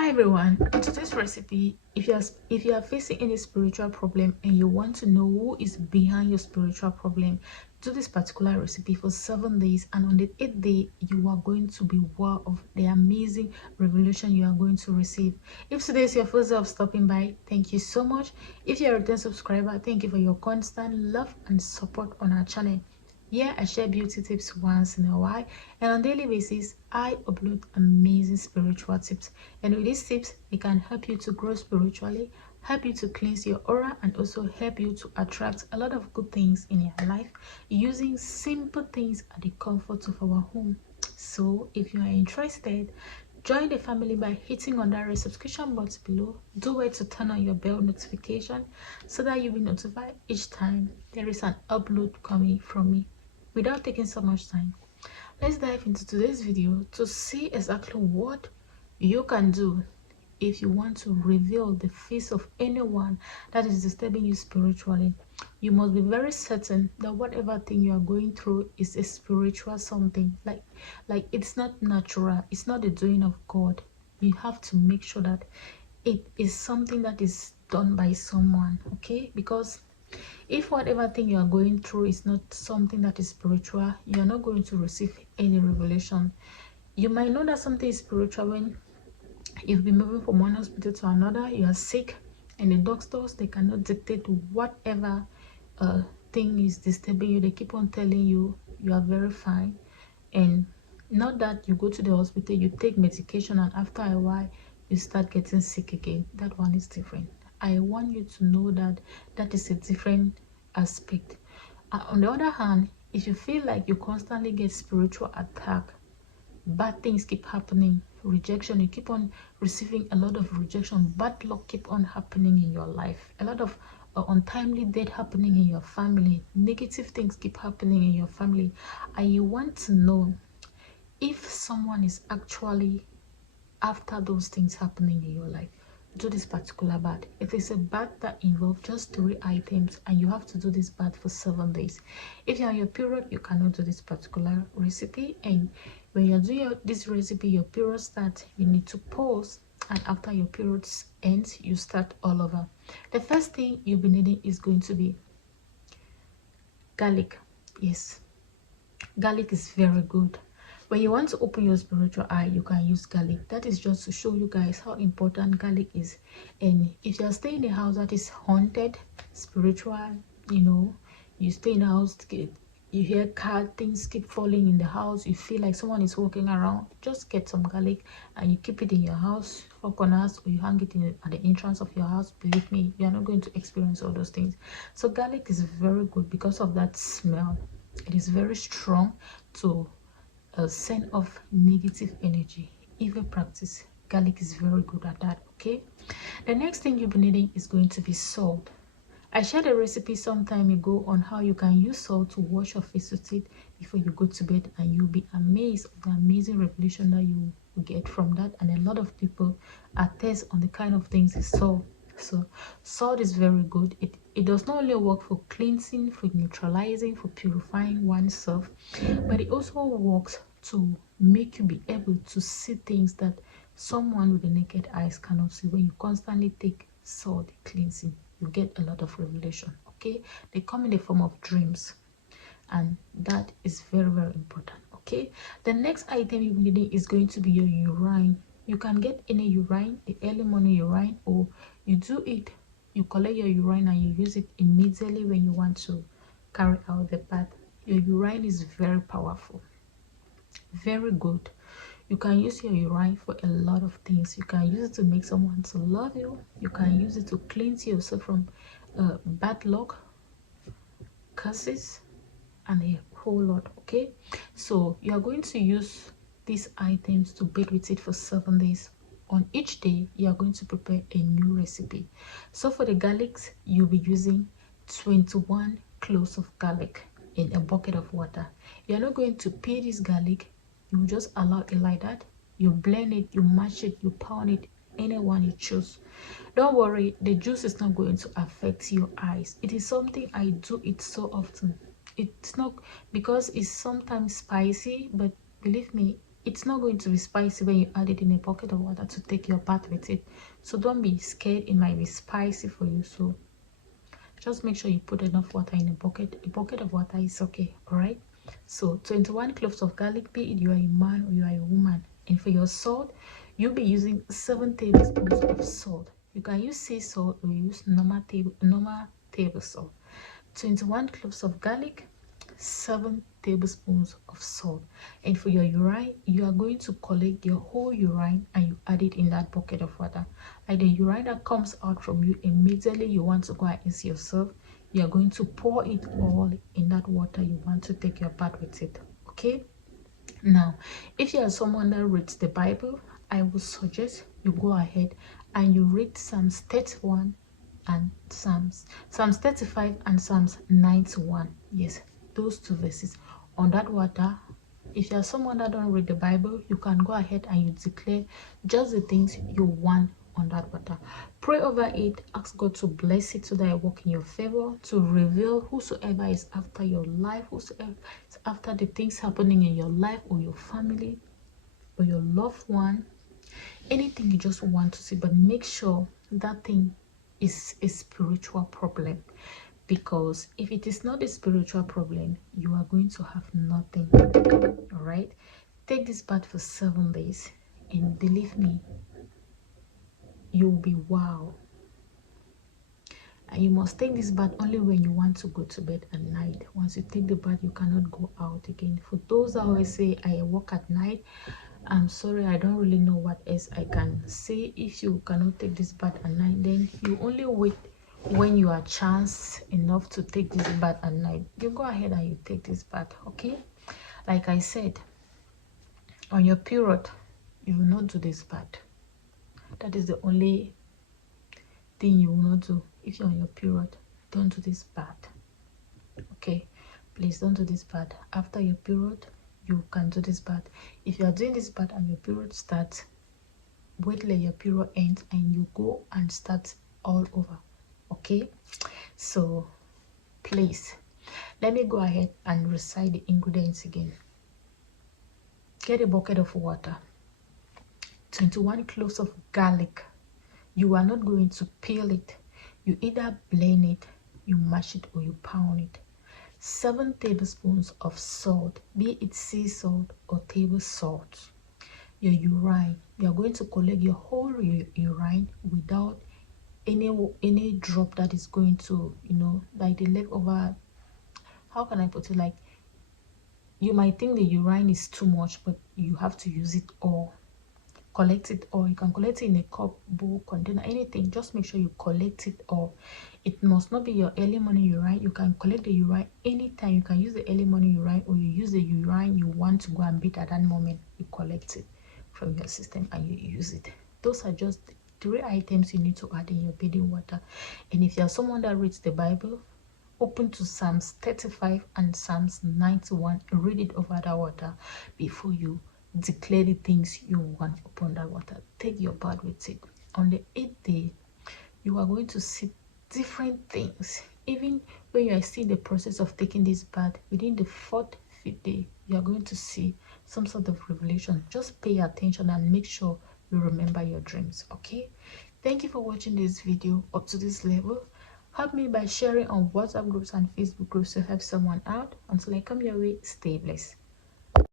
Hi everyone, in today's recipe, if you are facing any spiritual problem and you want to know who is behind your spiritual problem, do this particular recipe for 7 days, and on the 8th day you are going to be wow of the amazing revelation you are going to receive. If today is your first day of stopping by, thank you so much. If you're a return subscriber, thank you for your constant love and support on our channel. Yeah, I share beauty tips once in a while, and on a daily basis, I upload amazing spiritual tips. And with these tips, it can help you to grow spiritually, help you to cleanse your aura, and also help you to attract a lot of good things in your life using simple things at the comfort of our home. So, if you are interested, join the family by hitting on that red subscription button below. Do it to turn on your bell notification so that you'll be notified each time there is an upload coming from me. Without taking so much time, let's dive into today's video to see exactly what you can do if you want to reveal the face of anyone that is disturbing you spiritually. You must be very certain that whatever thing you are going through is a spiritual something. Like it's not natural, it's not the doing of God. You have to make sure that it is something that is done by someone, okay? Because if whatever thing you are going through is not something that is spiritual, you're not going to receive any revelation. You might know that something is spiritual when you've been moving from one hospital to another, you are sick, and the doctors, they cannot dictate whatever uh, thing is disturbing you. They keep on telling you you are very fine, and not that you go to the hospital, you take medication, and after a while you start getting sick again. That one is different. I want you to know that that is a different aspect. On the other hand, if you feel like you constantly get spiritual attack, bad things keep happening, rejection, you keep on receiving a lot of rejection, bad luck keep on happening in your life, a lot of untimely death happening in your family, negative things keep happening in your family, and you want to know if someone is actually after those things happening in your life, do this particular bath. If it's a bath that involves just 3 items and you have to do this bath for 7 days, if you're on your period, you cannot do this particular recipe. And when you're doing this recipe, your period starts, you need to pause, and after your periods ends, you start all over. The first thing you'll be needing is going to be garlic. Yes, garlic is very good. When you want to open your spiritual eye, you can use garlic. That is just to show you guys how important garlic is. And if you're staying in a house that is haunted, spiritual, you know, you stay in a house, you hear car things keep falling in the house, you feel like someone is walking around, just get some garlic and you keep it in your house, 4 corners, or you hang it at the entrance of your house. Believe me, you're not going to experience all those things. So garlic is very good because of that smell. It is very strong to send off negative energy, evil practice. Garlic is very good at that. Okay, the next thing you'll be needing is going to be salt. I shared a recipe some time ago on how you can use salt to wash your face with it before you go to bed, and you'll be amazed of the amazing revelation that you will get from that. And a lot of people attest on the kind of things they saw. So salt is very good. It does not only work for cleansing, for neutralizing, for purifying oneself, but it also works to make you be able to see things that someone with the naked eyes cannot see. When you constantly take salt cleansing, you get a lot of revelation. Okay, they come in the form of dreams, and that is very, very important. Okay, the next item you need is going to be your urine. You can get any urine, the early morning urine, or you do it, you collect your urine and you use it immediately when you want to carry out the bath. Your urine is very powerful, very good. You can use your urine for a lot of things. You can use it to make someone to love you. You can use it to cleanse yourself from bad luck, curses, and a whole lot. Okay, so you are going to use these items to bake with it for 7 days. On each day you are going to prepare a new recipe. So for the garlics, you'll be using 21 cloves of garlic in a bucket of water. You're not going to peel this garlic, you just allow it like that. You blend it, you mash it, you pound it, anyone you choose. Don't worry, the juice is not going to affect your eyes. It is something I do it so often. It's not because it's sometimes spicy, but believe me, it's not going to be spicy when you add it in a bucket of water to take your bath with it. So don't be scared it might be spicy for you. So just make sure you put enough water in a bucket. A bucket of water is okay, all right? So 21 cloves of garlic, be it you are a man or you are a woman. And for your salt, you'll be using 7 tablespoons of salt. You can use sea salt or use normal table salt. 21 cloves of garlic, 7 tablespoons of salt. And for your urine, you are going to collect your whole urine and you add it in that bucket of water. Like the urine that comes out from you, immediately you want to go and rinse yourself, you are going to pour it all in that water you want to take your bath with it. Okay, now if you are someone that reads the Bible, I would suggest you go ahead and you read Psalms 31 and Psalms 35 and Psalms 91. Yes, those 2 verses on that water. If you're someone that don't read the Bible, you can go ahead and you declare just the things you want on that water. Pray over it, ask God to bless it so that it work in your favor, to reveal whosoever is after your life, whosoever is after the things happening in your life or your family or your loved one, anything you just want to see, but make sure that thing is a spiritual problem, because if it is not a spiritual problem, you are going to have nothing. All right, take this bath for 7 days and believe me, you'll be wow. And you must take this bath only when you want to go to bed at night. Once you take the bath, you cannot go out again. For those that always say I work at night, I'm sorry, I don't really know what else I can say. If you cannot take this bath at night, then you only wait when you are chance enough to take this bath at night. You go ahead and you take this bath, okay? Like I said, on your period, you will not do this bath. That is the only thing you will not do. If you're on your period, don't do this bath. Okay, please don't do this bath. After your period, you can do this bath. If you are doing this bath and your period starts, wait till your period ends and you go and start all over. Okay, so please let me go ahead and recite the ingredients again. Get a bucket of water, 21 cloves of garlic. You are not going to peel it. You either blend it, you mash it, or you pound it. 7 tablespoons of salt, be it sea salt or table salt. Your urine, you are going to collect your whole urine without any drop that is going to, like the leftover. How can I put it? Like, you might think the urine is too much, but you have to use it all. Collect it all. You can collect it in a cup, bowl, container, anything. Just make sure you collect it all. It must not be your early morning urine. You can collect the urine anytime. You can use the early morning urine, or you use the urine you want to go and beat at that moment. You collect it from your system and you use it. Those are just 3 items you need to add in your bathing water. And if you're someone that reads the Bible, open to Psalms 35 and Psalms 91 and read it over that water before you declare the things you want upon that water. Take your bath with it. On the 8th day, you are going to see different things. Even when you are still in the process of taking this bath, within the 4th, 5th day, you are going to see some sort of revelation. Just pay attention and make sure you remember your dreams. Okay, thank you for watching this video up to this level. Help me by sharing on WhatsApp groups and Facebook groups to help someone out. Until I come your way, stay blessed.